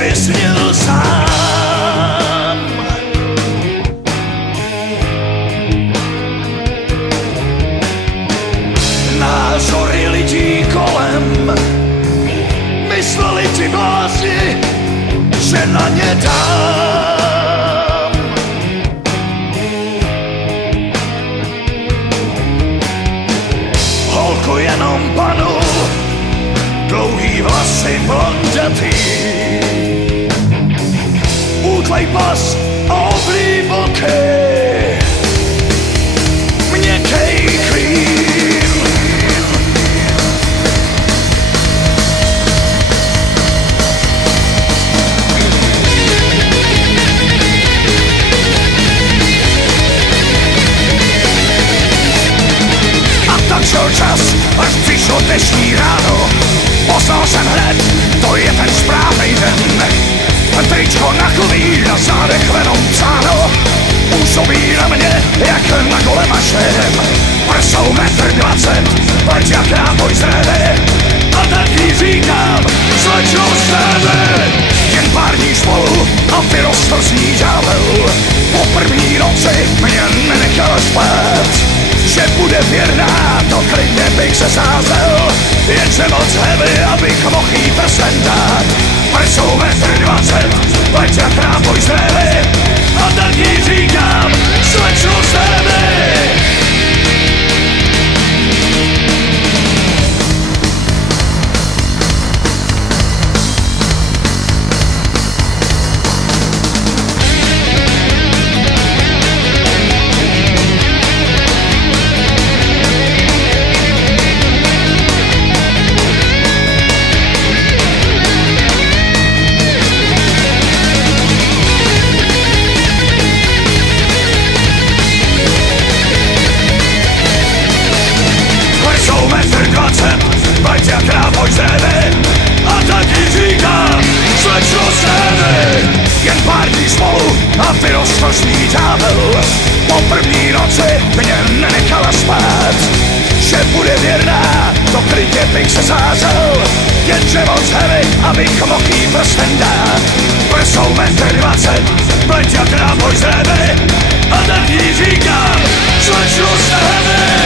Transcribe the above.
vysnil sám. Názory lidí kolem mysleli ti blázni, že na ně dám. Holko, jenom panu, dlouhý vlasy blondětý, útlej pas a oblíboky, měkkej klín. A tak šel čas, až přišlo dnešní ráno. Poznal jsem hned, to je ten správnej den. Tričko na chlví, na zádech venom psáno, působí na mě, jak na golemašem. Prsou 1,20 m, pojď jak náboj z révy. A taky říkám, slečno z tebe. Jen pár dní spolu a vyrostl z ní ďábel. Po první noci mě nenechal spát, že bude věrná, to klidně bych se sázel. Jenže moc heavy, abych mohl jí prsten dát. Prsou 1,20 m, pojď jak náboj z révy. A tak jí říkám, slečno z tebe. Pojď jak náboj z révy. A taky říkám, slečno z tebe. Jen pár dní spolu a vyrostl z ní ďábel. Po první noci mě nenechala spát, že bude věrná, to klidně bych se sázel. Jenže moc heavy, abych mohl jí prsten dát. Prsou 1,20 m, pojď jak náboj z révy. A taky říkám, slečno z tebe.